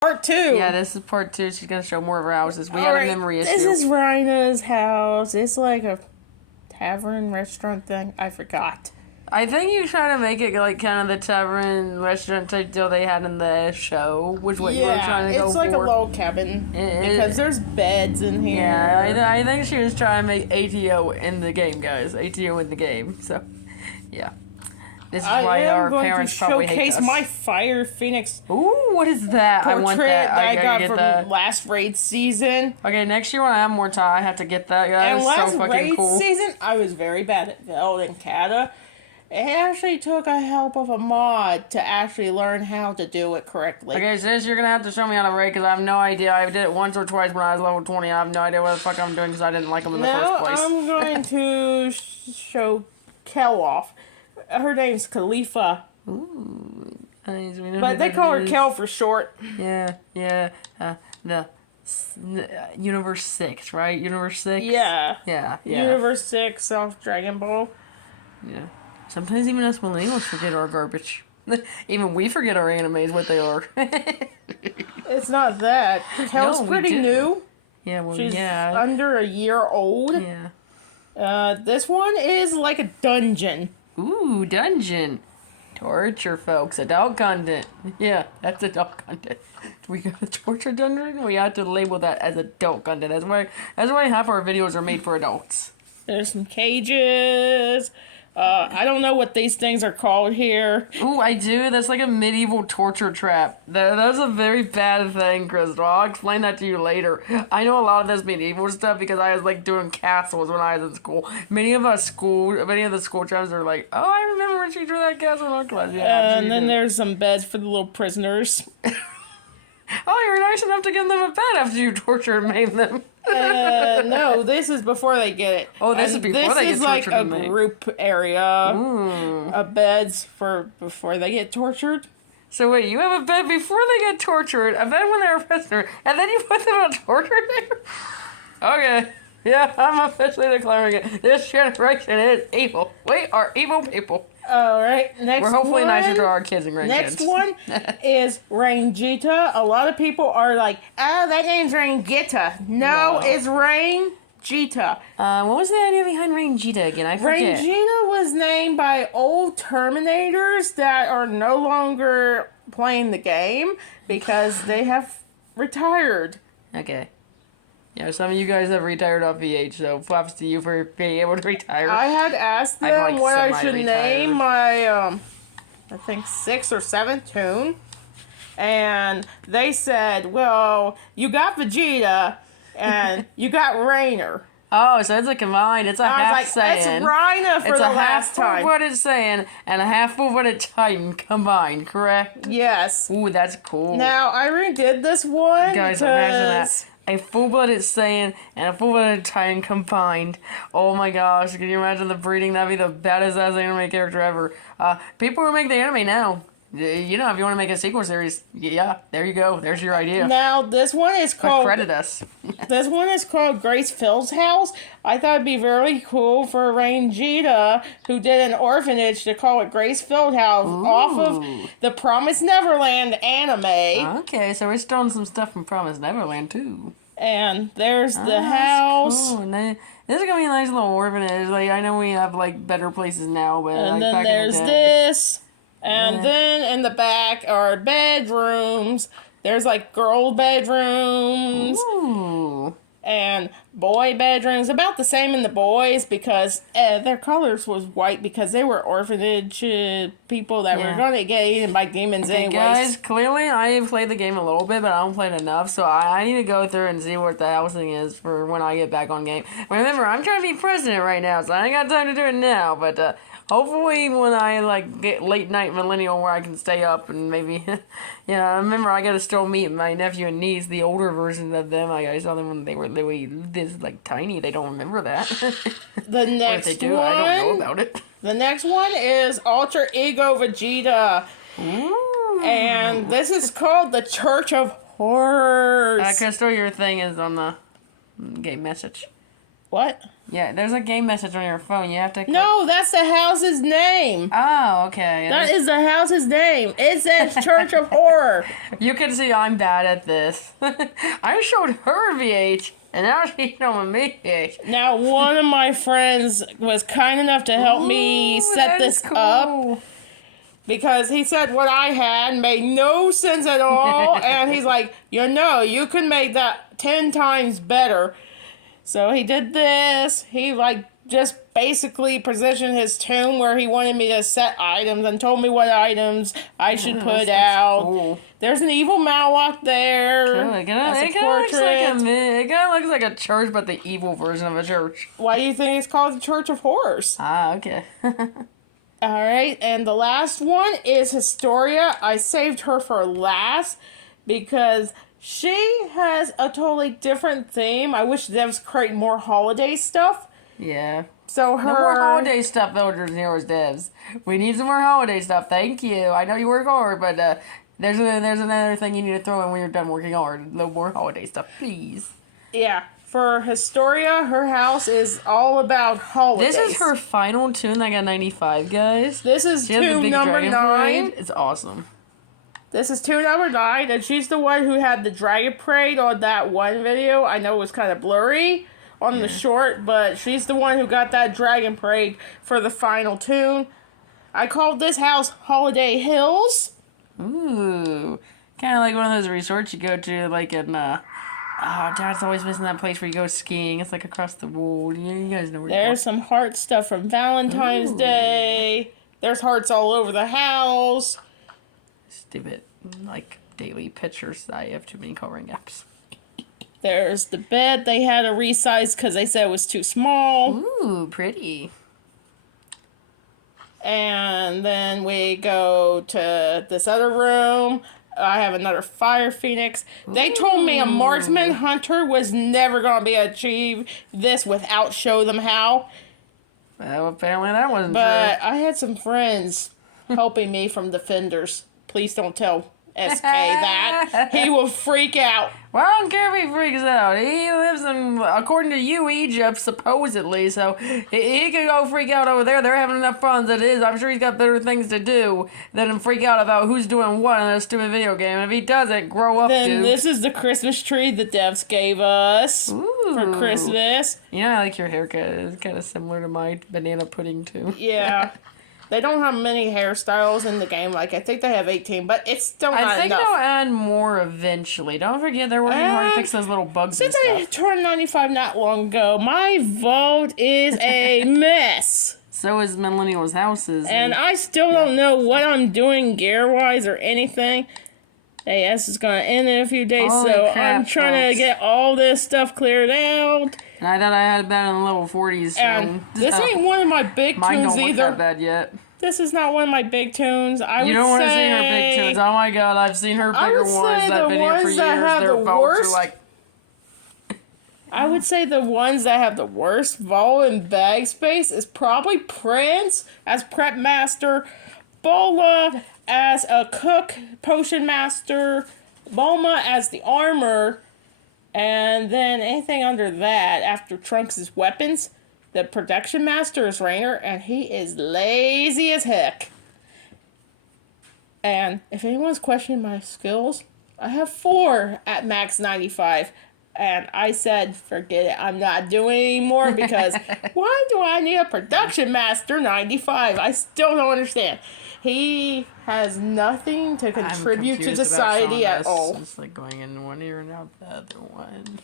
Part 2. Yeah, this is part 2. She's gonna show more of her houses. We had a memory issue. This is Rhina's house. It's like a tavern restaurant thing. I forgot. I think you try to make it like kind of the tavern restaurant type deal they had in the show, which what you were trying to go for. It's like a log cabin because there's beds in here. Yeah, I think she was trying to make ATO in the game, guys. ATO in the game. So, yeah. This is why our parents probably hate us. I am going to showcase my Fire Phoenix. Ooh, what is that? I want that. I got from last raid season. Okay, next year when I have more time, I have to get that. That is so fucking cool. Last raid season, I was very bad at building Kata. It actually took a help of a mod to actually learn how to do it correctly. Okay, sis, you're going to have to show me how to raid because I have no idea. I did it once or twice when I was level 20. I have no idea what the fuck I'm doing because I didn't like them in the first place. Now I'm going to show Kel off. Her name's Khalifa. Ooh. But they call her Kel for short. Yeah. The Universe 6, right? Universe 6? Yeah. Universe 6 off Dragon Ball. Yeah. Sometimes even us millennials forget our garbage. Even we forget our animes, what they are. It's not that. Kel's pretty new. Yeah, well, She's under a year old. Yeah. This one is like a dungeon. Ooh, dungeon. Torture, folks. Adult content. Yeah, that's adult content. We got a torture dungeon? We have to label that as adult content. That's why half our videos are made for adults. There's some cages. I don't know what these things are called here. Ooh, I do. That's like a medieval torture trap. That's a very bad thing, Crystal. I'll explain that to you later. I know a lot of this medieval stuff because I was like doing castles when I was in school. Many of the school traps are like, oh, I remember when she drew that castle in our class. Yeah, and then there's some beds for the little prisoners. Oh, you were nice enough to give them a bed after you tortured and maimed them. No, this is before they get it. Oh, this is before they get tortured. This is like a group area of beds for before they get tortured. So wait, you have a bed before they get tortured, a bed when they're a prisoner, and then you put them on torture there? Okay. Yeah, I'm officially declaring it. This generation is evil. We are evil people. Alright, next one. We're hopefully nicer to our kids and grandkids. Next one is Rangita. A lot of people are like, oh, that name's Rangita. No, it's Rangita. What was the idea behind Rangita again? I forget. Rangita was named by old Terminators that are no longer playing the game because they have retired. Okay. Yeah, some of you guys have retired off VH, so props to you for being able to retire. I had asked them what I should name my, I think 6th or 7th toon, and they said, well, you got Vegeta, and you got Rainer. Oh, so it's a combined, it's a half saying. It's Rhina for the last time. It's a half of what it's saying, and a half of what it's Titan combined, correct? Yes. Ooh, that's cool. Now, I redid this one guys, imagine that. A full-blooded Saiyan and a full-blooded Titan combined. Oh my gosh, can you imagine the breeding? That'd be the baddest ass anime character ever. People who make the anime now, you know, if you want to make a sequel series, yeah, there you go. There's your idea. Now, this one is called... Credit us. This one is called Grace Phil's House. I thought it'd be very cool for Rangita, who did an orphanage, to call it Grace Phil's House off of the Promised Neverland anime. Okay, so we're stealing some stuff from Promised Neverland, too. And there's the house. Cool. And then, this is gonna be a nice little orphanage. Like, I know we have like better places now, but and like, then back there's in the day, this, and then in the back are bedrooms. There's like girl bedrooms. Ooh. And boy bedrooms, about the same in the boys because their colors was white because they were orphanage people that were going to get eaten by demons anyways. Guys, clearly I have played the game a little bit, but I don't play it enough, so I need to go through and see what the housing is for when I get back on game. Remember, I'm trying to be president right now, so I ain't got time to do it now, but hopefully when I like get late night millennial where I can stay up and maybe yeah, I remember I gotta still meet my nephew and niece, the older versions of them. Like, I saw them when they were this like tiny. They don't remember that. The next or if they do, one, I don't know about it. The next one is Alter Ego Vegeta. Ooh. And this is called the Church of Horrors. Crystal, your thing is on the game message. What? Yeah, there's a game message on your phone. You have to... No, that's the house's name. Oh, okay. That is the house's name. It says Church of Horror. You can see I'm bad at this. I showed her VH, and now she's showing me VH. Now, one of my friends was kind enough to help me set this up. Because he said what I had made no sense at all. And he's like, you can make that 10 times better. So he did this. He just basically positioned his tune where he wanted me to set items and told me what items I should put out. Cool. There's an evil Malloc there. It kind of looks like a church, but the evil version of a church. Why do you think it's called the Church of Horrors? Ah, okay. Alright, and the last one is Historia. I saved her for last because she has a totally different theme. I wish devs create more holiday stuff. Yeah. So No more holiday stuff, Villagers and Heroes devs. We need some more holiday stuff. Thank you. I know you work hard, but there's another thing you need to throw in when you're done working hard. No more holiday stuff, please. Yeah. For Historia, her house is all about holidays. This is her final tune that got 95, guys. This is tune number 9. It's awesome. This is tune number 9, and she's the one who had the Dragon Parade on that one video. I know it was kind of blurry on the short, but she's the one who got that Dragon Parade for the final tune. I called this house Holiday Hills. Ooh. Kind of like one of those resorts you go to, like in, Dad's always missing that place where you go skiing. It's like across the world. You guys know where There's some heart stuff from Valentine's Day. There's hearts all over the house. Stupid, daily pictures. I have too many coloring apps. There's the bed they had to resize because they said it was too small. Ooh, pretty. And then we go to this other room. I have another fire phoenix. They told me a marksman hunter was never going to be achieve this without show them how. Well, apparently that wasn't true. But I had some friends helping me from Defenders. Please don't tell SK that. He will freak out. Well, I don't care if he freaks out. He lives in, according to you, Egypt, supposedly, so he can go freak out over there. They're having enough fun as it is. I'm sure he's got better things to do than freak out about who's doing what in a stupid video game. And if he doesn't, grow up, Then this is the Christmas tree the devs gave us for Christmas. Yeah, I like your haircut. It's kind of similar to my banana pudding, too. Yeah. They don't have many hairstyles in the game. I think they have 18, but it's still not enough. I think they'll add more eventually. Don't forget they're working hard to fix those little bugs and stuff. Since I turned 95 not long ago, my vault is a mess. So is Millennial's houses. And I still don't know what I'm doing gear-wise or anything. AS is going to end in a few days, I'm trying to get all this stuff cleared out. And I thought I had that in the level 40s. And this ain't one of my big tunes mine don't either. look that bad yet. This is not one of my big tunes. You don't want to see her big tunes. Oh my god, I've seen her bigger ones that been here for years. Their vaults are like... I would say the ones that have the worst vault and bag space is probably Prince as Prep Master, Bola as a Cook Potion Master, Bulma as the Armor, and then anything under that after Trunks' weapons. The Production Master is Rainer, and he is lazy as heck. And if anyone's questioning my skills, I have 4 at max 95. And I said, forget it, I'm not doing it anymore because why do I need a Production Master 95? I still don't understand. He has nothing to contribute to society at all. It's like going in one ear and out the other one.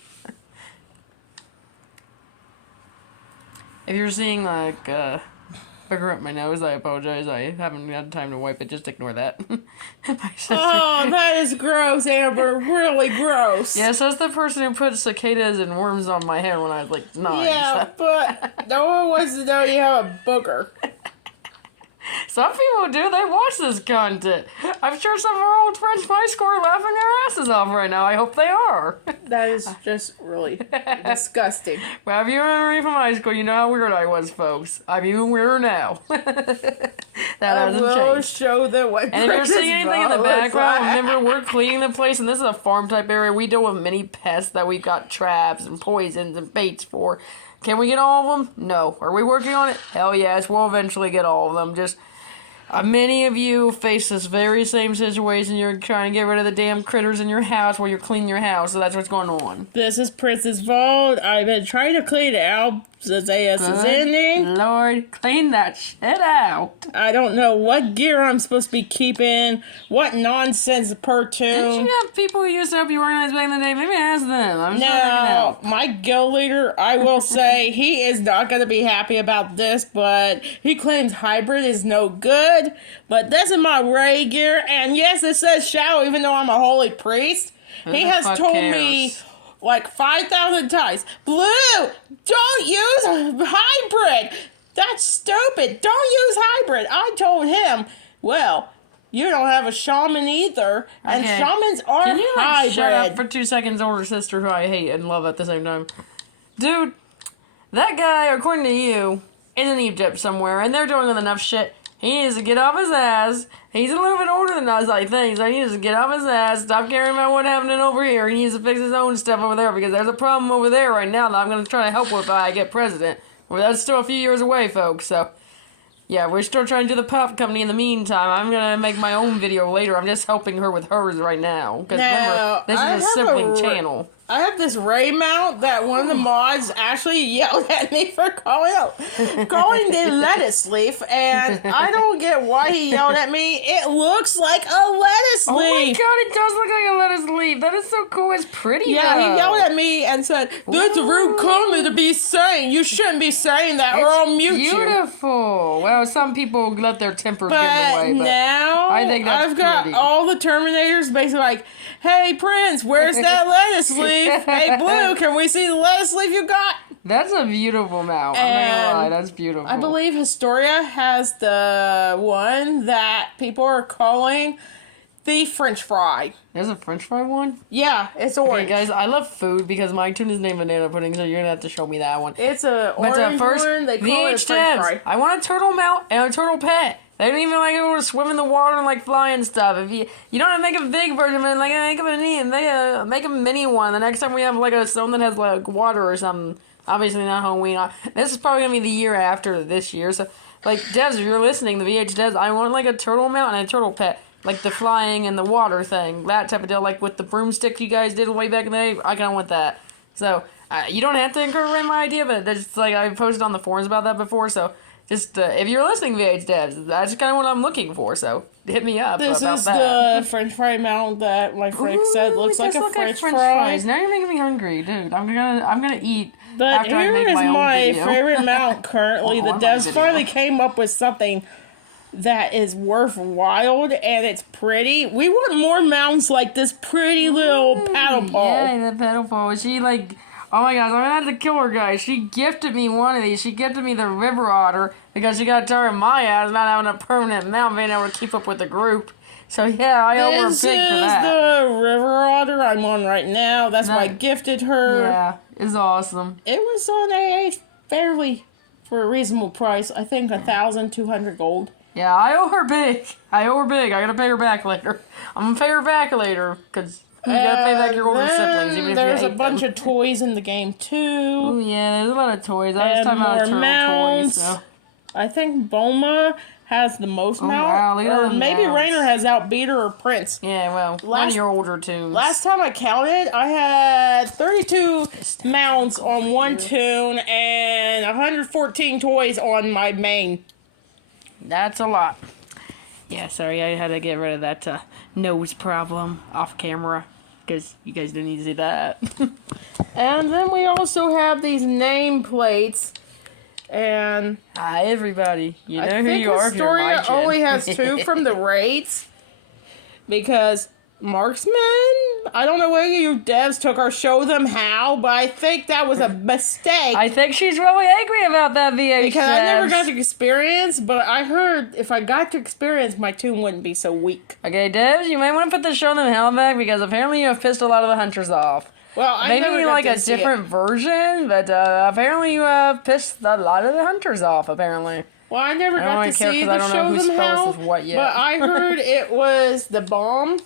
If you're seeing like booger up my nose, I apologize. I haven't had time to wipe it. Just ignore that. Oh, that is gross, Amber. Really gross. Yeah, so it's the person who put cicadas and worms on my hair when I was like 9. Yeah, but no one wants to know you have a booger. Some people do. They watch this content. I'm sure some of our old friends from high school are laughing their asses off right now. I hope they are. That is just really disgusting. Well, if you remember me from high school, you know how weird I was, folks. I'm even weirder now. That hasn't changed. Show them what. And if you're seeing anything in the background, remember we're cleaning the place, and this is a farm type area. We deal with many pests that we've got traps and poisons and baits for. Can we get all of them? No. Are we working on it? Hell yes, we'll eventually get all of them. Just many of you face this very same situation. You're trying to get rid of the damn critters in your house while you're cleaning your house, so that's what's going on. This is Prince's vault. I've been trying to clean it out since AS is ending. Lord, clean that shit out. I don't know what gear I'm supposed to be keeping. What nonsense per tune. Didn't you have people who used to help you organize back in the day? Maybe ask them. I'm sure they can No, help. my guild leader, I will say, he is not going to be happy about this, but he claims hybrid is no good. But this is my Ray gear, and yes, it says Shadow, even though I'm a holy priest. He has told me like 5,000 times, Blue, don't use hybrid. That's stupid. Don't use hybrid. I told him, well, you don't have a shaman either, and shamans are Can you hybrid. shut up for 2 seconds, older sister who I hate and love at the same time? Dude, that guy, according to you, is in Egypt somewhere, and they're doing enough shit. He needs to get off his ass. He's a little bit older than us, I think, so he needs to get off his ass, stop caring about what's happening over here. He needs to fix his own stuff over there, because there's a problem over there right now that I'm going to try to help with if I get president. Well, that's still a few years away, folks, so... Yeah, we're still trying to do the pop company in the meantime. I'm gonna make my own video later. I'm just helping her with hers right now. Because remember, this is a sibling channel. I have this Ray mount that one of the mods actually yelled at me for calling the lettuce leaf, and I don't get why he yelled at me. It looks like a lettuce leaf. Oh my god, it does look like a lettuce leaf. That is so cool. It's pretty. Yeah, though. he yelled at me and said, "That's a rude comment to be saying. You shouldn't be saying that, or I'll mute you." Beautiful. Well, some people let their tempers get in the way, but now I think that's I've got pretty. all the Terminators basically like, "Hey Prince, where's that lettuce leaf? Hey Blue, can we see the lettuce leaf you got?" That's a beautiful mount. I'm not gonna lie, that's beautiful. I believe Historia has the one that people are calling the French fry. There's a French fry one? Yeah, it's orange. Okay, guys, I love food because my tune is named Banana Pudding, so you're gonna have to show me that one. It's a orange one. They call it a French fry. I want a turtle mount and a turtle pet. They don't even like able to swim in the water and like fly and stuff. If you don't have to make a big version of it, like make a mini one. The next time we have like a stone that has like water or something. Obviously not Halloween. This is probably gonna be the year after this year. So like devs, if you're listening, the VH devs, I want like a turtle mount and a turtle pet. Like the flying and the water thing. That type of deal. Like with the broomstick you guys did way back in the day. I kinda want that. So you don't have to incorporate my idea, but that's like I posted on the forums about that before, so just, if you're listening, VH devs, that's kind of what I'm looking for, so hit me up This about is that. the French fry mount that my Frank said looks like a French fry. Fries. Now you're making me hungry, dude. I'm gonna eat But after I here make is my own my video. favorite mount currently. The my devs video. finally came up with something that is worthwhile and it's pretty. We want more mounts like this pretty little paddle ball. Yeah, the paddle ball. She like... Oh my gosh, I'm gonna have to kill her, guys. She gifted me one of these. She gifted me the river otter because she got tired of my ass not having a permanent mount, being able to keep up with the group. So yeah, I owe her big for that. This is the river otter I'm on right now. That's why I gifted her. Yeah, it's awesome. It was on AA fairly for a reasonable price. I think 1,200 gold. Yeah, I owe her big. I gotta pay her back later. I'm gonna pay her back later because. You gotta pay back your older siblings, even if there's you a hate bunch them. of toys in the game too. Oh yeah, there's a lot of toys. I was talking about turtle toys. So. I think Boma has the most mount. Wow, look at or all the maybe mounts. Rainer has outbeat her or Prince. Yeah, well, one of your older tunes. Last time I counted, I had 32 mounts on one tune and 114 toys on my main. That's a lot. Yeah, sorry, I had to get rid of that nose problem off camera. Because you guys didn't need to see that. And then we also have these nameplates. And hi, everybody. You know who you are if you're Historia my gen. only has 2 from the raids. Because Marksman, I don't know where you devs took or show them how, but I think that was a mistake. I think she's really angry about that, VH. Because I never got to experience, but I heard if I got to experience, my tune wouldn't be so weak. Okay, devs, you might want to put the show them how back because apparently you have pissed a lot of the hunters off. Well, I maybe never got like to a see different it. version, but apparently you have pissed a lot of the hunters off. Apparently. Well, I never got really to care see 'cause I the don't know show whose them spell how, this is what yet. but I heard it was the bomb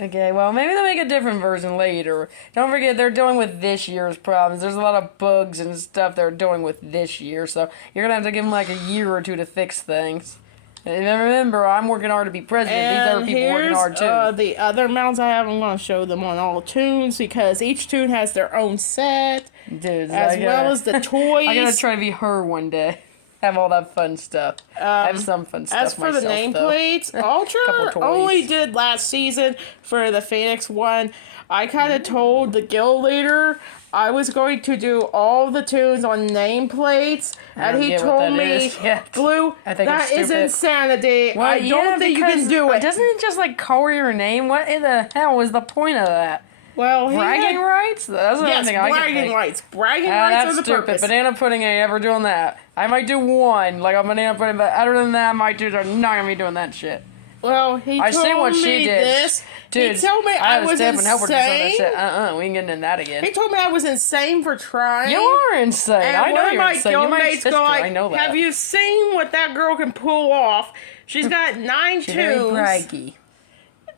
Okay, well, maybe they'll make a different version later. Don't forget, they're dealing with this year's problems. There's a lot of bugs and stuff they're dealing with this year, so you're going to have to give them like a year or two to fix things. And remember, I'm working hard to be president. And these other people working hard too. The other mounts I have, I'm going to show them on all tunes because each tune has their own set, Dude, well as the toys. I'm going to try to be her one day. Have all that fun stuff. Have some fun stuff As for myself, the nameplates, Ultra only did last season for the Phoenix one. I kind of told the guild leader I was going to do all the tunes on nameplates, and he told me, Blue, that is insanity. Well, I don't think you can do it. Doesn't it just like call your name? What in the hell was the point of that? Well, bragging rights? That's yes, bragging rights. Bragging rights are the stupid. purpose. Banana pudding ain't ever doing that. I might do one, like a banana pudding, but other than that, my dudes are not gonna be doing that shit. Well, he told me this. Dude, he told me I was insane. We ain't getting in that again. He told me I was insane for trying. You are insane. And I know one of you're my insane. You're my sister. I know that. Have you seen what that girl can pull off? She's got 9 She's tunes. very braggy.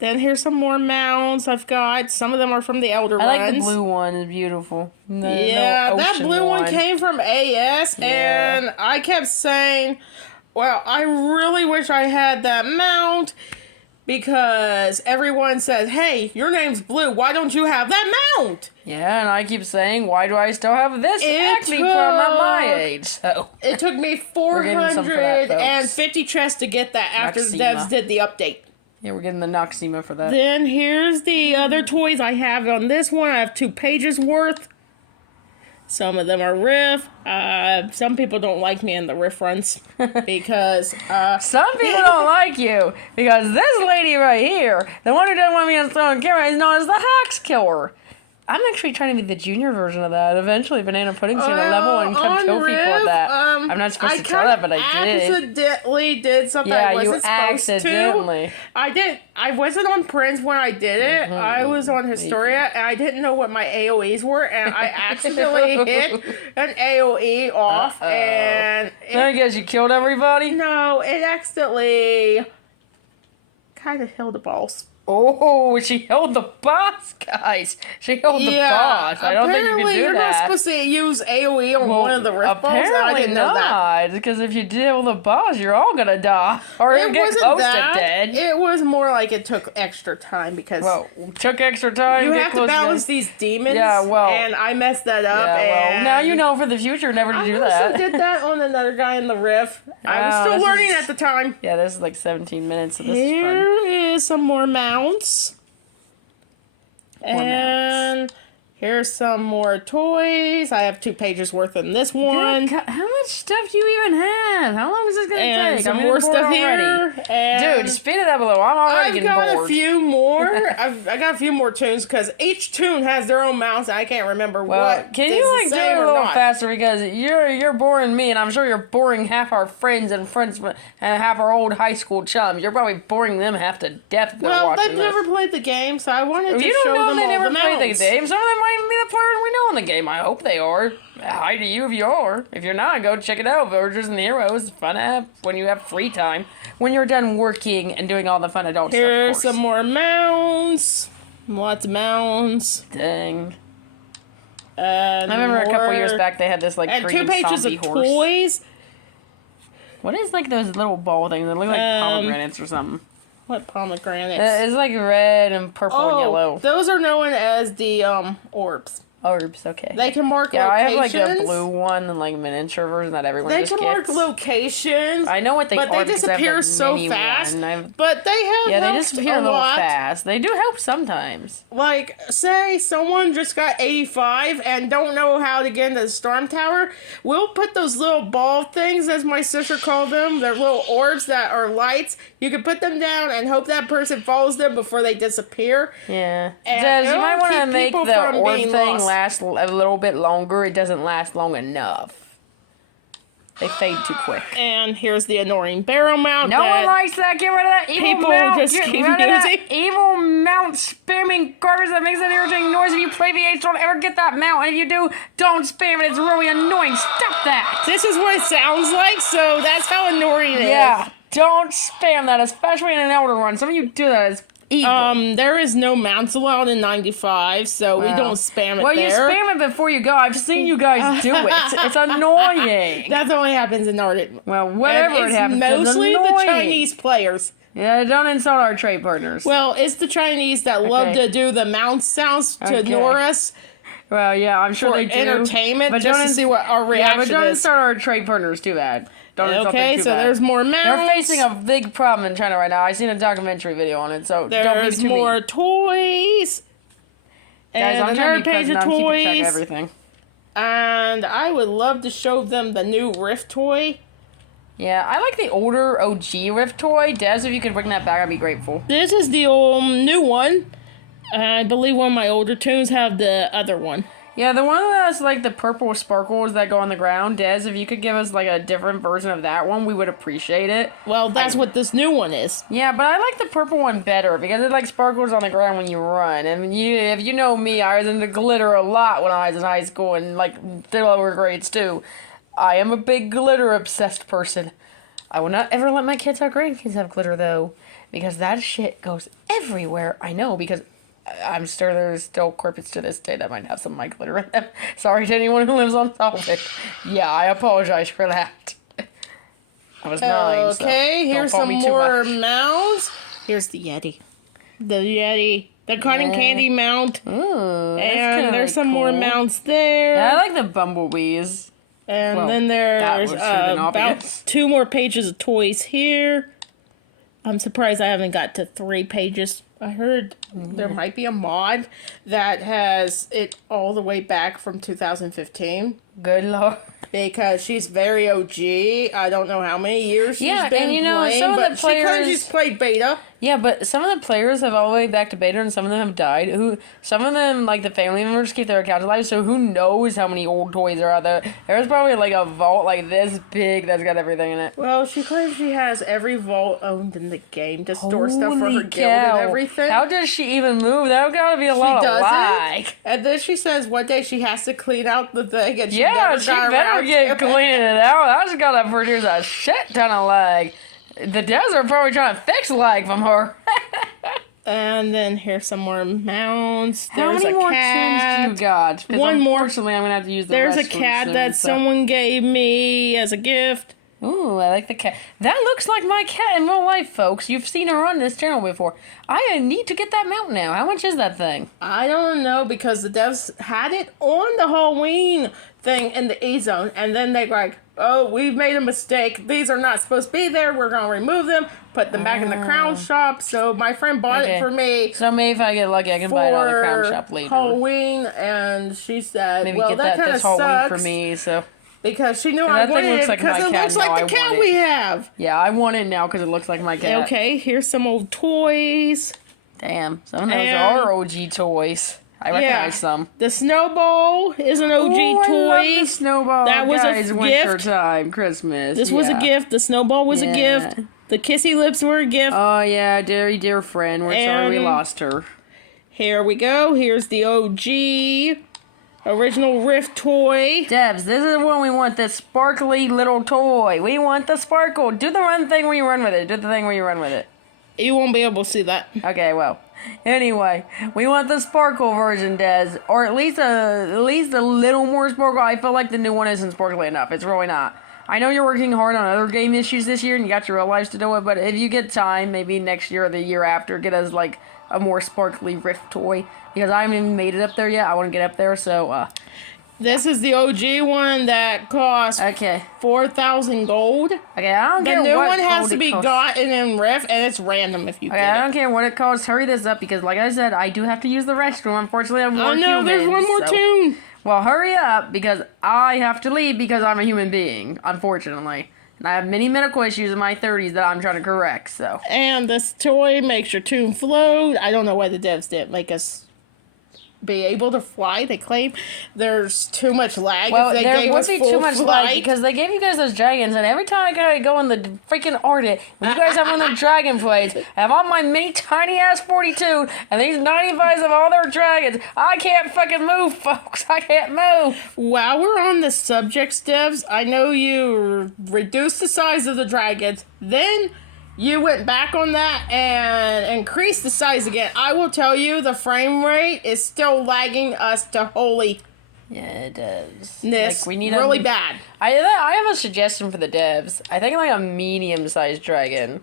Then here's some more mounts I've got. Some of them are from the Elder Runs. I like the blue one. It's beautiful. That blue one came from AS, and I kept saying, well, I really wish I had that mount, because everyone says, hey, your name's Blue. Why don't you have that mount? Yeah, and I keep saying, why do I still have this acne problem at my age? So it took me 450 chests to get that after the devs did the update. Yeah, we're getting the Noxema for that. Then here's the other toys I have on this one. I have 2 pages worth. Some of them are riff. Some people don't like me in the riff runs because some people don't like you because this lady right here, the one who doesn't want me on camera, is known as the Hacks Killer. I'm actually trying to be the junior version of that. Eventually, Banana Pudding's gonna level and come kill people with that. I'm not supposed to tell that, but I did. I accidentally did something I wasn't supposed to. I did. I wasn't on Prince when I did it. I was on Historia, and I didn't know what my AoEs were, and I accidentally hit an AoE off, and I guess you killed everybody? No, it accidentally kind of held the balls. Oh, she held the boss, guys. She held the boss. I don't think you can do that. You're not supposed to use AoE on one of the rift balls. I didn't know that. Because if you deal the boss, you're all gonna die. Or you get close to dead. It was more like it took extra time because... Well, took extra time. You have to balance these demons. Yeah, well... And I messed that up. Yeah, well, now you know for the future never to do that. I also did that on another guy in the rift. I was still learning at the time. Yeah, this is like 17 minutes, so this is fun. Here is some more mounts. And here's some more toys. I have 2 pages worth in this one. How much stuff do you even have? How long is this going to take? Some more stuff here. Dude, speed it up a little. I'm already getting bored. I've got a few more. I got a few more tunes because each tune has their own mounts. And I can't remember what. Can you like do it a little faster because you're boring me, and I'm sure you're boring half our friends and half our old high school chums. You're probably boring them half to death. Well, they've never played the game, so I wanted to show them all the mounts. They never played the game. Some of them might even be the players we know in the game. I hope they are. Hi to you if you are. If you're not, go check it out. Villagers and Heroes. It's fun app when you have free time. When you're done working and doing all the fun adult stuff, of course. Here's some more mounts. Lots of mounts. Dang. And I remember a couple years back they had this like and green 2 pages of horse. Toys. What is like those little ball things that look like pomegranates or something? What pomegranates? It's like red and purple and yellow. Those are known as the orbs. Orbs, okay. They can mark locations. Yeah, I have like a blue one and like miniature version that everyone just gets. They can mark locations. I know what they are. But they disappear so fast. But they have they disappear a little fast. They do help sometimes. Like, say someone just got 85 and don't know how to get into the storm tower. We'll put those little ball things, as my sister called them. They're little orbs that are lights. You can put them down and hope that person follows them before they disappear. Yeah. And you might want to make the orb thing last a little bit longer. It doesn't last long enough. They fade too quick. And here's the annoying barrel mount. No one likes that. Get rid of that evil mount. Just Get keep rid of using. that evil mount spamming garbage that makes an irritating noise. If you play VH, don't ever get that mount. And if you do, don't spam it. It's really annoying. Stop that. This is what it sounds like, so that's how annoying it is. Yeah. Don't spam that, especially in an Elder Run. Some of you do that. It's Evil. There is no mounts allowed in 95, so we don't spam it well, there. you spam it before you go. I've seen you guys do it. It's annoying. That only happens in Art. Well, whatever it happens, mostly it's the annoying. Chinese players. Yeah, don't insult our trade partners. Well, it's the Chinese that love to do the mount sounds to ignore us. Well, yeah, I'm sure For they do. entertainment, but just to see what our reaction but don't is. insult our trade partners too bad. Don't insult them too so bad. there's more mounts. They're facing a big problem in China right now. I seen a documentary video on it, so don't be There's too more mean. toys. Guys, And I'm another trying to be page of president. I'm keeping track of toys. everything. And I would love to show them the new Rift toy. Yeah, I like the older OG Rift toy. Des, if you could bring that back, I'd be grateful. This is the old new one. I believe one of my older tunes have the other one. Yeah, the one that's like the purple sparkles that go on the ground. Des, if you could give us like a different version of that one, we would appreciate it. Well, that's what this new one is. Yeah, but I like the purple one better because it like sparkles on the ground when you run. And if you know me, I was into glitter a lot when I was in high school and like the lower grades too. I am a big glitter obsessed person. I will not ever let my kids or grandkids have glitter though, because that shit goes everywhere. I know, because I'm sure there's still carpets to this day that might have some of my glitter in them. Sorry to anyone who lives on top of it. Yeah, I apologize for that. I was 9, Okay, so here's don't fault some me too more much. mounts. Here's the Yeti. The cotton candy mount. Ooh, that's And kinda there's some cool. more mounts there. Yeah, I like the bumblebees. And Well, then that there's was should've been about obvious. 2 more pages of toys here. I'm surprised I haven't got to 3 pages. I heard there might be a mod that has it all the way back from 2015. Good lord. Because she's very OG. I don't know how many years she's Yeah, been and you know, playing, some of but the she claims players- she's played beta. Yeah, but some of the players have all the way back to beta, and some of them have died. Some of them, like the family members, keep their accounts alive. So who knows how many old toys are out there? There's probably like a vault like this big that's got everything in it. Well, she claims she has every vault owned in the game to store stuff for her Holy guild cow. and everything. How does she even move? That gotta be a lot of doesn't. lag. And then she says one day she has to clean out the thing, and she Yeah, never she got better around get to it. cleaning it out. That's gotta produce a shit ton of lag. The desert probably trying to fix lag from her. And then here's some more mounts. How There's many a more cat. tunes do you got? 'Cause One more. Unfortunately, I'm gonna have to use the There's a restroom cat soon, that so- someone gave me as a gift. Ooh, I like the cat. That looks like my cat in real life, folks. You've seen her on this channel before. I need to get that mount now. How much is that thing? I don't know, because the devs had it on the Halloween thing in the E-Zone, and then they were like, oh, we've made a mistake. These are not supposed to be there. We're going to remove them, put them back in the crown shop. So my friend bought Okay. it for me So maybe if I get lucky, I can buy it on the crown shop later. Halloween, and she said, Maybe well, get that that kind of this Halloween sucks. for me. So Because she knew that I thing wanted looks it like because my it cat. looks No, like I the cat want it. we have. yeah, I want it now because it looks like my cat. Okay, here's some old toys. Damn, some of those And- are OG toys. I recognize some. The snowball is an OG Ooh, toy. I love the snowball. That was a Guys, winter gift. time, Christmas. This was a yeah. gift. The snowball was a Yeah. gift. The kissy lips were a gift. Oh yeah, dear friend. We're sorry we And- lost her. Here we go. Here's the OG original Rift toy. Debs, this is when we want this sparkly little toy. We want the sparkle. Do the run thing where you run with it. Do the thing where you run with it. You won't be able to see that. Okay, well. Anyway, we want the sparkle version, Des, or at least a little more sparkle. I feel like the new one isn't sparkly enough. It's really not. I know you're working hard on other game issues this year, and you got your real lives to do it. But if you get time, maybe next year or the year after, get us like a more sparkly Rift toy, because I haven't even made it up there yet. I want to get up there, so This is the OG one that costs okay. 4,000 gold. Okay, I don't The care new what one has gold to it be costs. gotten in Rift, and it's random if you Okay, I get don't it. care what it costs. Hurry this up because, like I said, I do have to use the restroom. Unfortunately, I'm more Oh no, there's one more tune. Well, hurry up because I have to leave because I'm a human being, unfortunately. And I have many medical issues in my 30s that I'm trying to correct, so. And this toy makes your tune float. I don't know why the devs didn't make us be able to fly. They claim there's too much lag Well, if they there gave would us be full too much flight. lag because they gave you guys those dragons, and every time I gotta go in the freaking Arctic, when you guys have one of the dragon blades, I have all my mini tiny ass 42, and these 95s of all their dragons. I can't fucking move, folks. I can't move. While we're on the subjects, devs, I know you reduced the size of the dragons, then you went back on that and increased the size again, I will tell you the frame rate is still lagging us to holy. Yeah, it does. Like, we need really bad. I have a suggestion for the devs. I think like a medium-sized dragon.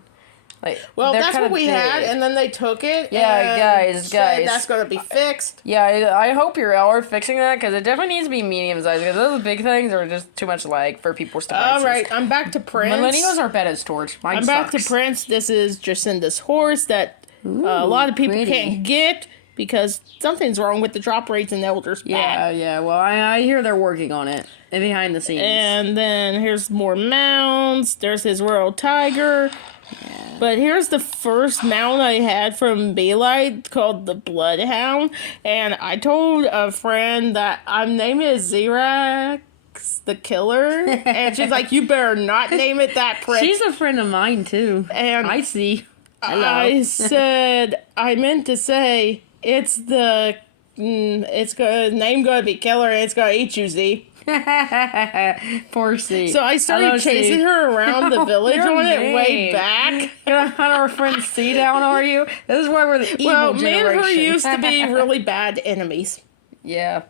Like, well, that's what we had, and then they took it. Yeah, guys, that's going to be fixed. Yeah, I hope you're all fixing that, because it definitely needs to be medium-sized, because those big things are just too much lag for people's devices. All right, I'm back to Prince. Millennials are bad as storage. Mine back to Prince. This is Jacinda's horse that a lot of people can't get, because something's wrong with the drop rates in Elder's Path. Yeah, well, I hear they're working on it, and behind the scenes. And then here's more mounts. There's his Royal Tiger. Yeah. But here's the first mount I had from Baylight called the Bloodhound. And I told a friend that I'm naming it Xerax the Killer. And she's like, you better not name it that, Prince. She's a friend of mine, too. And I see. Hello. I said, I meant to say, it's name gonna be Killer and it's gonna eat you, Z. Poor C. So I started chasing her around the village on it way back. You're not our friend C down, are you? This is why we're the evil generation. Me and her used to be really bad enemies. Yeah.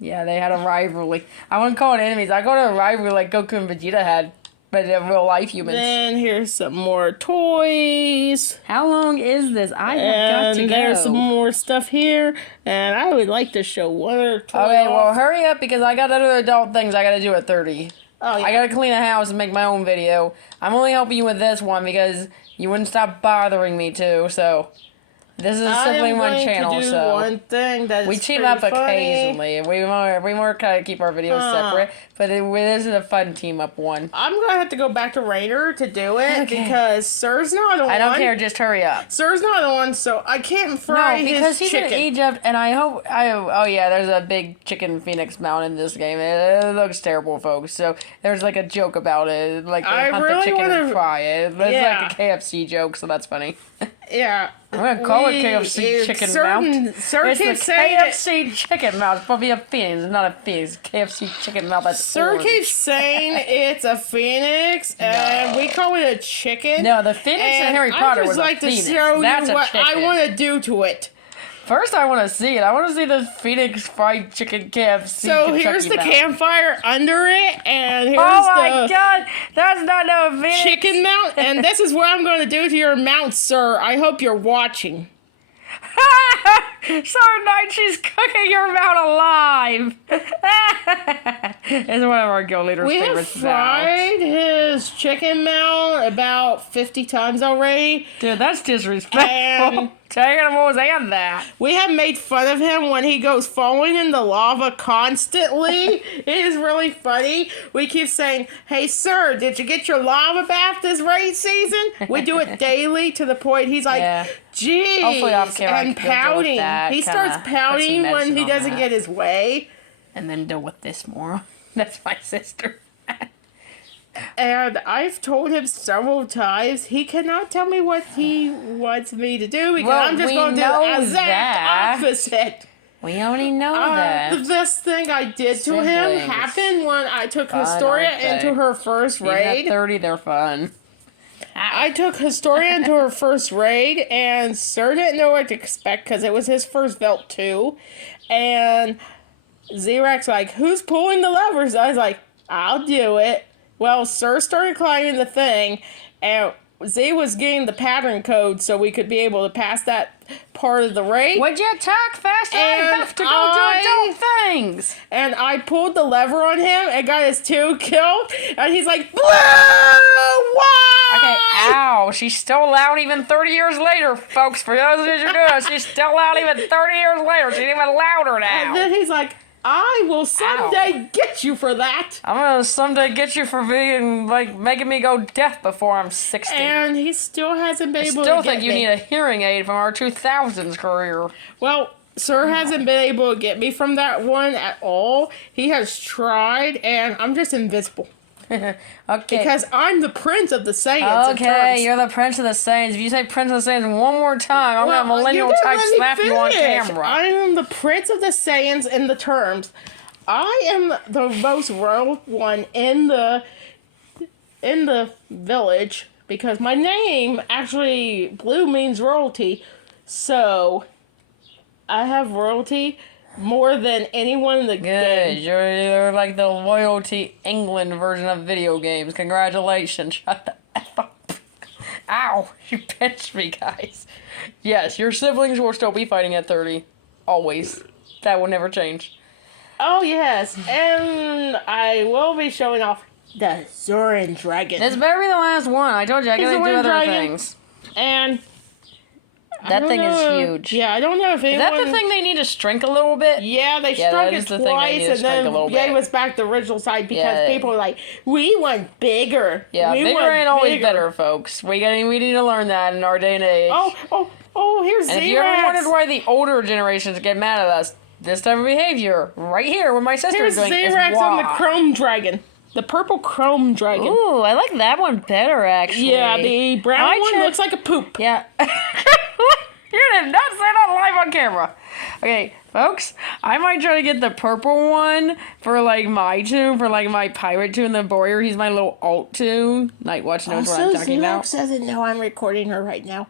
Yeah, they had a rivalry. I wouldn't call it enemies. I call it a rivalry like Goku and Vegeta had. But in real life humans. Then here's some more toys. How long is this? I have got to go. And there's some more stuff here. And I would like to show one or two. Okay, well, hurry up because I got other adult things I got to do at 30. Oh, yeah. I got to clean a house and make my own video. I'm only helping you with this one because you wouldn't stop bothering me too, so... This is simply one channel, so one thing that we team up occasionally. We more kind of keep our videos separate, but this is a fun team up one. I'm gonna have to go back to Rainer to do it because Sir's not on. I don't care, just hurry up. Sir's not on, so I can't fry his chicken. No, because he's in Egypt, and oh yeah, there's a big chicken phoenix mount in this game. It looks terrible, folks. So there's like a joke about it, like they hunt the chicken and fry it. It's like a KFC joke, so that's funny. Yeah. I'm gonna call it KFC chicken mount. Sir it's keeps the saying KFC chicken mount. It's probably a phoenix, not a phoenix. KFC chicken mount. That's Sir orange. keeps saying it's a phoenix, and we call it a chicken. No, the phoenix in Harry Potter was a phoenix. I just like to show That's you what I want to do to it. First, I want to see it. I want to see the Phoenix fried chicken KFC. So Kentucky here's the mount. campfire under it, and here's the God, that's not no Phoenix chicken mount, and this is what I'm going to do to your mount, sir. I hope you're watching. Sir Knight, she's cooking your mount alive. It's one of our guild leaders' favorites. We have fried his chicken mount about 50 times already. Dude, that's disrespectful. Taking him always and that. We have made fun of him when he goes falling in the lava constantly. It is really funny. We keep saying, hey, sir, did you get your lava bath this raid season? We do it daily to the point he's like, geez, and pouting. He starts pouting when he doesn't get his way. And then deal with this more. That's my sister. And I've told him several times he cannot tell me what he wants me to do because I'm just going to do the exact opposite. We already know that. The best thing I did to him happened when I took Historia into her first raid. At 30, they're fun. I took Historia into her first raid, and Sir didn't know what to expect because it was his first belt too. And Xerax like, who's pulling the levers? I was like, I'll do it. Well, Sir started climbing the thing, and Z was getting the pattern code so we could be able to pass that part of the raid. Would you attack faster? I have to go do adult things. And I pulled the lever on him and got his 2 killed, and he's like, blue! Why? Okay, ow. She's still loud even 30 years later, folks. For those of you who do it, she's still loud even 30 years later. She's even louder now. And then he's like, I will someday get you for that. I'm gonna someday get you for being, making me go deaf before I'm 60. And he still hasn't been able to get I still think you need a hearing aid from our 2000s career. Well, Sir hasn't been able to get me from that one at all. He has tried, and I'm just invisible. Okay. Because I'm the Prince of the Saiyans. Okay, you're the Prince of the Saiyans. If you say Prince of the Saiyans one more time, I'm gonna millennial type slap you on camera. I am the Prince of the Saiyans in the terms. I am the most royal one in the village because my name actually blue means royalty, so I have royalty more than anyone in the game. You're like the loyalty England version of video games. Congratulations. Shut the F up. Ow, you pinched me, guys. Yes, your siblings will still be fighting at 30. Always. That will never change. Oh, yes. And I will be showing off the Zoran Dragon. This better be the last one. I told you I gotta do other Dragon. things. And that thing is huge. Yeah, I don't know if anyone... Is that the thing they need to shrink a little bit? Yeah, they shrunk it twice and then gave us back the original side because people were like, we want bigger. Yeah, bigger ain't always better, folks. We need to learn that in our day and age. Oh, here's Xerax. And if you ever wondered why the older generations get mad at us, this type of behavior, right here, what my sister is doing, is why. Here's Xerax on the Chrome Dragon. The purple Chrome Dragon. Ooh, I like that one better, actually. Yeah, the brown one looks like a poop. Yeah. You did not say that live on camera. Okay, folks, I might try to get the purple one for, like, my tune, for, like, my pirate tune, the Boyer. He's my little alt tune. Nightwatch knows what I'm talking about. Xerax doesn't know I'm recording her right now.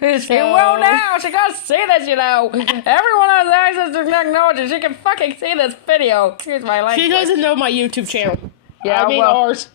She will now. She got to see this, you know. Everyone has access to technology. She can fucking see this video. Excuse my language. She doesn't know my YouTube channel. Yeah, ours.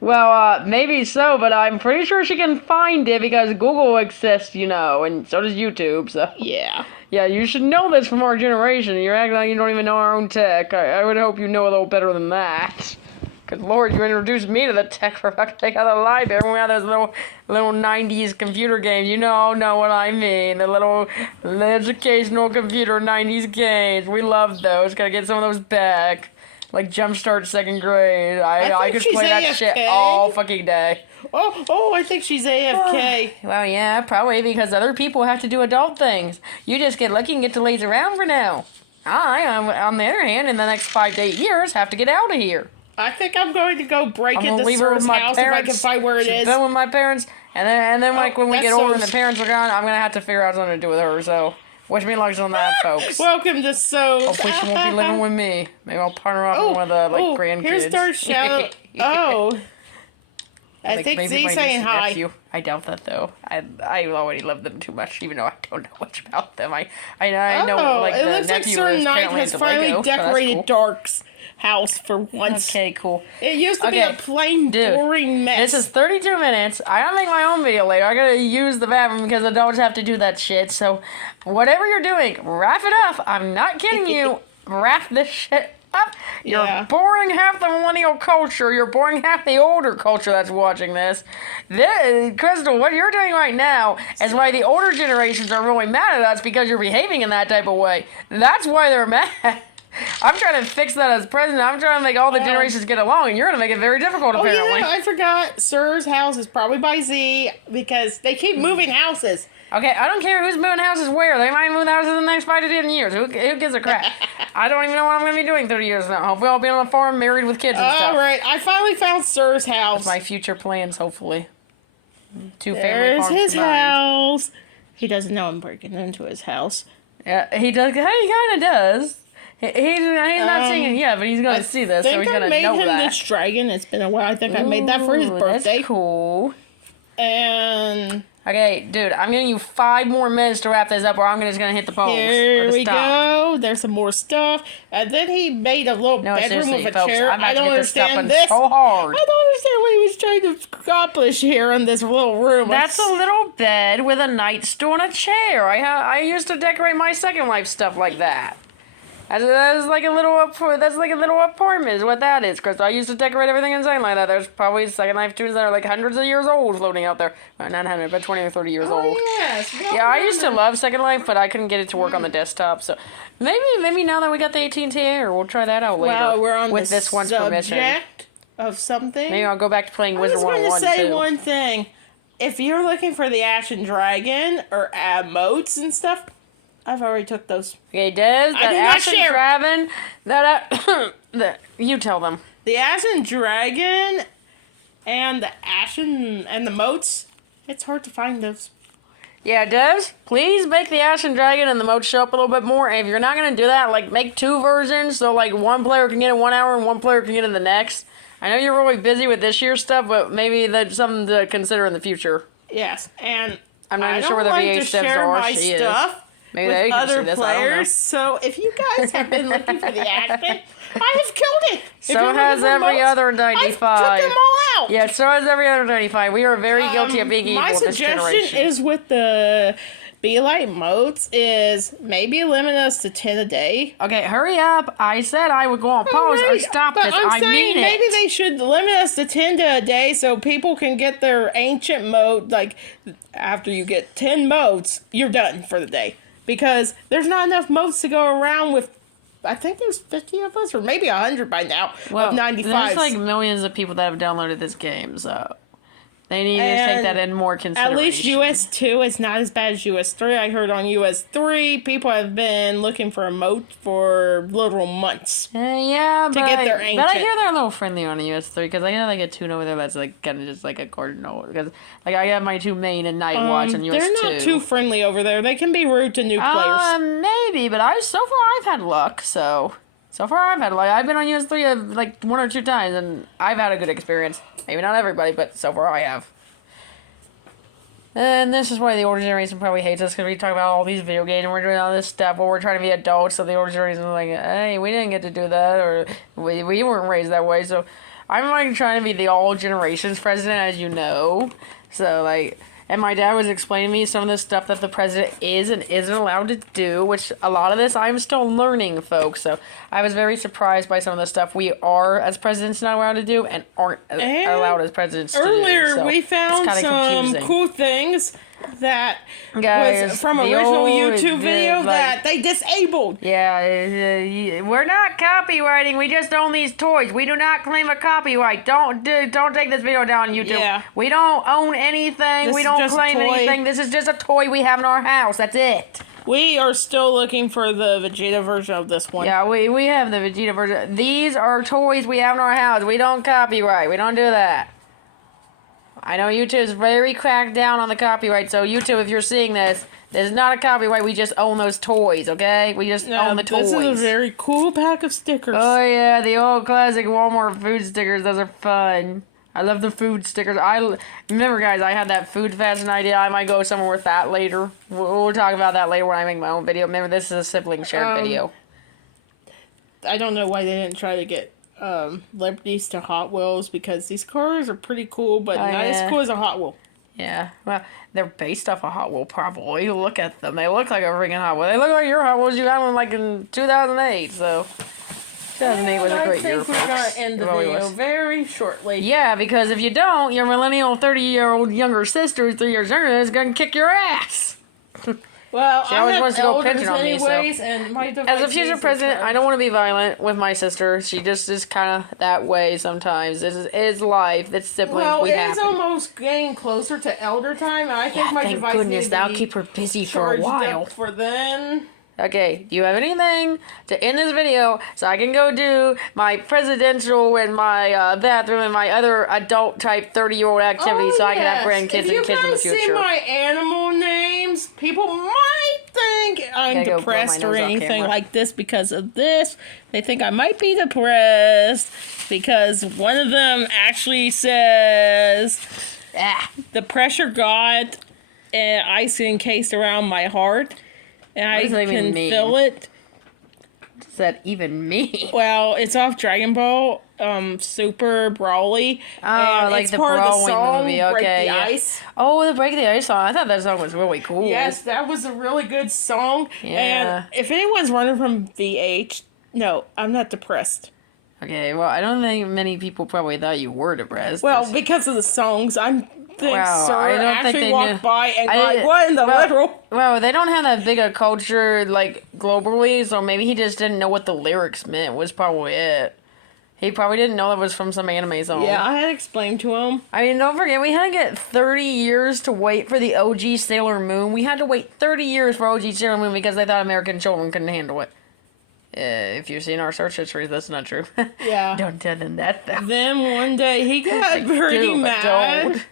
Well, maybe so, but I'm pretty sure she can find it because Google exists, you know, and so does YouTube, so. Yeah. Yeah, you should know this from our generation. You're acting like you don't even know our own tech. I would hope you know a little better than that. Because, Lord, you introduced me to the tech for fuck's sake out of the library. We had those little 90s computer games. You know what I mean. The little educational computer 90s games. We loved those. Gotta get some of those back. Like Jumpstart 2nd grade. I could play that shit all fucking day. Oh, I think she's AFK. Well, yeah, probably because other people have to do adult things. You just get lucky and get to laze around for now. On the other hand, in the next 5 to 8 years, have to get out of here. I think I'm going to go break into Sir's house if I can find where it is. She's done with my parents, and then like when we get older and the parents are gone, I'm gonna have to figure out something to do with her. So wish me luck on that, folks. Welcome to So. Hopefully she won't be living with me. Maybe I'll partner up with one of the grandkids. Here's Darth Shadow. I think Z's saying hi. Nephew. I doubt that though. I already love them too much, even though I don't know much about them. I know like it the looks like nephew Sir is Knight apparently has the finally Lego, decorated so that's cool. Dark's house for once. Okay, cool. It used to be a plain, boring mess. This is 32 minutes. I gotta make my own video later. I gotta use the bathroom because adults have to do that shit. So, whatever you're doing, wrap it up. I'm not kidding you. Wrap this shit up. You're boring half the millennial culture. You're boring half the older culture that's watching this. Crystal, what you're doing right now is why the older generations are really mad at us because you're behaving in that type of way. That's why they're mad. I'm trying to fix that as president. I'm trying to make all the generations get along, and you're going to make it very difficult, apparently. Oh, yeah, I forgot. Sir's house is probably by Z, because they keep moving houses. Okay, I don't care who's moving houses where. They might move houses in the next 5 to 10 years. Who gives a crap? I don't even know what I'm going to be doing 30 years now. Hopefully I'll be on a farm, married with kids and stuff. All right, I finally found Sir's house. That's my future plans, hopefully. 2 family There's farms his combined. house. He doesn't know I'm breaking into his house. Yeah, he does. He kind of does. He's not seeing it yet, but he's going to see this, so he's going to know that. I think I made him this dragon. It's been a while. I think I made that for his birthday. That's cool. And... Okay, dude, I'm giving you 5 more minutes to wrap this up, or I'm just going to hit the pause. Here we go. There's some more stuff. And then he made a little bedroom with a folks, chair. I'm about I don't to get this stuff understand this. So hard. I don't understand what he was trying to accomplish here in this little room. That's a little bed with a nightstool and a chair. I used to decorate my Second Life stuff like that. That's like a little apartment is what that is, Chris. I used to decorate everything inside like that. There's probably Second Life tunes that are like hundreds of years old floating out there. Well, not 100, but 20 or 30 years old. Yes. Yeah, I used to love Second Life, but I couldn't get it to work on the desktop. So maybe now that we got the AT&T Air, we'll try that out later. Well, we're on with this one's permission. Subject of something. Maybe I'll go back to playing Wizard 101 I was going to say too. one thing. If you're looking for the Ashen Dragon or emotes and stuff, I've already took those. Okay, Des, that Ashen Dragon, that you tell them. The Ashen Dragon and the Ashen and the moats, it's hard to find those. Yeah, Des, please make the Ashen Dragon and the moats show up a little bit more. And if you're not going to do that, like, make 2 versions so, like, one player can get it 1 hour and one player can get it the next. I know you're really busy with this year's stuff, but maybe that's something to consider in the future. Yes, and I'm not I even sure where don't the like VA to steps share are. my She is. stuff Maybe with they can other see this. I don't know. players. So if you guys have been looking for the action, I have killed it. If So you're has looking for every moats, other I 95. took them all out. Yeah, so has every other 95. We are very guilty of being evil My with this suggestion generation. is with the Be Light moats is maybe limit us to 10 a day. Okay, hurry up. I said I would go on pause or Right, stop but this. I'm I saying mean maybe it. they should limit us to 10 a day so people can get their ancient moat. Like, after you get 10 moats, you're done for the day. Because there's not enough moats to go around with, I think there's 50 of us, or maybe 100 by now, Well, of 95. there's like millions of people that have downloaded this game, so they need to take And that in more consideration. At least US 2 is not as bad as US 3. I heard on US 3, people have been looking for a moat for literal months. Yeah, but, get their but I ancient. hear they're a little friendly on the US3 because I know they get tune over there that's like kind of just like a cardinal. Because like I have my 2 main and night watch on US2. They're not too friendly over there. They can be rude to new players. Maybe, but so far I've had luck. So far I've had luck. I've been on US3 like 1 or 2 times and I've had a good experience. Maybe not everybody, but so far I have. And this is why the older generation probably hates us, because we talk about all these video games and we're doing all this stuff while we're trying to be adults, so the older generation is like, hey, we didn't get to do that, or we weren't raised that way, so I'm like trying to be the all generations president, as you know, so like, and my dad was explaining to me some of the stuff that the president is and isn't allowed to do, which a lot of this I'm still learning, folks. So I was very surprised by some of the stuff we are, as presidents, not allowed to do and aren't allowed as presidents to do. Earlier, So we found it's some confusing. cool things that Guys, was from the original old- YouTube video like- that they disabled. Yeah, we're not copywriting. We just own these toys. We do not claim a copyright. Don't take this video down on YouTube. Yeah. We don't own anything. This We is don't just a claim toy. anything. This is just a toy we have in our house. That's it. We are still looking for the Vegeta version of this one. Yeah, we have the Vegeta version. These are toys we have in our house. We don't copyright. We don't do that. I know YouTube's very cracked down on the copyright, so YouTube, if you're seeing this is not a copyright. We just own those toys, okay? We just own the toys. This is a very cool pack of stickers. Oh yeah, the old classic Walmart food stickers. Those are fun. I love the food stickers. Remember, guys, I had that food fashion idea. I might go somewhere with that later. We'll talk about that later when I make my own video. Remember, this is a sibling shared video. I don't know why they didn't try to get Liberties to Hot Wheels, because these cars are pretty cool, but not as cool as a Hot Wheel. Yeah, well, they're based off a Hot Wheel, probably. Look at them. They look like a freaking Hot Wheel. They look like your Hot Wheels you got one like in 2008, so... 2008 was a great year, folks. we're going to end the video very shortly. Yeah, because if you don't, your millennial 30-year-old younger sister, 3 years younger, is going to kick your ass. Well, She I always have wants to go elders pigeon on me, so- anyways, and my As a device future needs president, to I don't want to be violent with my sister. She just is kind of that way sometimes. It's life. It's siblings. Well, we it have is almost getting closer to elder time, and I think my thank device goodness. needs to That'll be keep her busy for a charged while. up for then. Okay, do you have anything to end this video so I can go do my presidential and my bathroom and my other adult type 30-year-old activities so I can have grandkids and kids in the If you guys see future? my animal names, people might think I'm Gotta go blow depressed my or nose off anything camera. like this because of this. They think I might be depressed because one of them actually says, the pressure got ice encased around my heart. And I does that even can mean? feel it. What does that even mean? Well, it's off Dragon Ball, Super Brawly. Oh, and like it's the part of the Brawling song, movie. Break Okay, the yeah. Ice. Oh, the Break the Ice song. I thought that song was really cool. Yes, that was a really good song. Yeah. And if anyone's running from VH, no, I'm not depressed. Okay, well, I don't think many people probably thought you were depressed. Well, because of the songs, Wow, Sir I don't think actually they walked knew- by and I like, didn't- what in the well- literal? Well, they don't have that big a culture, like, globally, so maybe he just didn't know what the lyrics meant, was probably it. He probably didn't know that was from some anime song. Yeah, I had explained to him. I mean, don't forget, we had to get 30 years to wait for the OG Sailor Moon. We had to wait 30 years for OG Sailor Moon because they thought American children couldn't handle it. If you've seen our search histories, that's not true. Yeah. Don't tell them that, though. Then one day he got pretty Do, but mad. don't.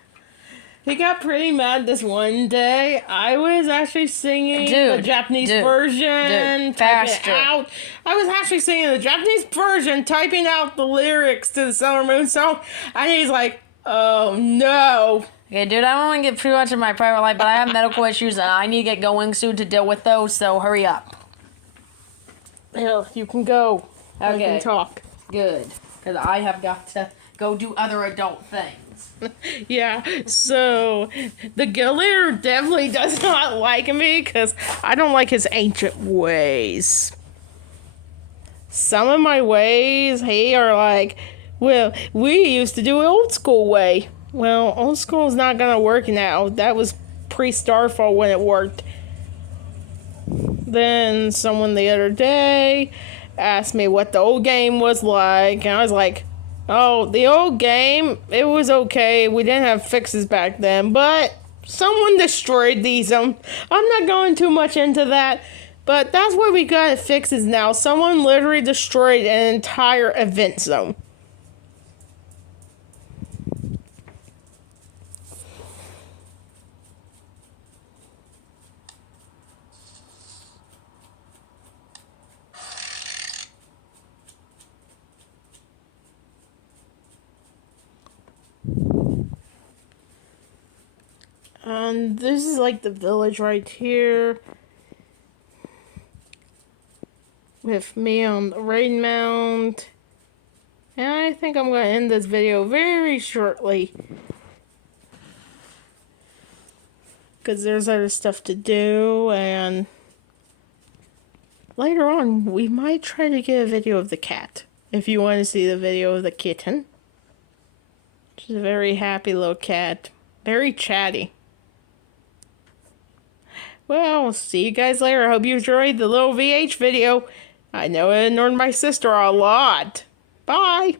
He got pretty mad this one day. I was actually singing the Japanese version, typing it out. I was actually singing the Japanese version, typing out the lyrics to the Sailor Moon song, and he's like, "Oh no." Okay, dude, I don't want to get too much of my private life, but I have medical issues and I need to get going soon to deal with those, so hurry up. Well, you can go. Okay. We can talk. Good, because I have got to go do other adult things. Yeah, so the Gillier definitely does not like me because I don't like his ancient ways. Some of my ways, he are like, well, we used to do it old school way. Well, old school is not going to work now. That was pre-Starfall when it worked. Then someone the other day asked me what the old game was like, and I was like, oh, the old game, it was okay. We didn't have fixes back then, but someone destroyed these. I'm not going too much into that, but that's why we got fixes now. Someone literally destroyed an entire event zone. This is like the village right here. With me on the raid mount. And I think I'm going to end this video very shortly. Because there's other stuff to do, and later on we might try to get a video of the cat. If you want to see the video of the kitten. She's a very happy little cat. Very chatty. Well, see you guys later. I hope you enjoyed the little VH video. I know it annoyed my sister a lot. Bye.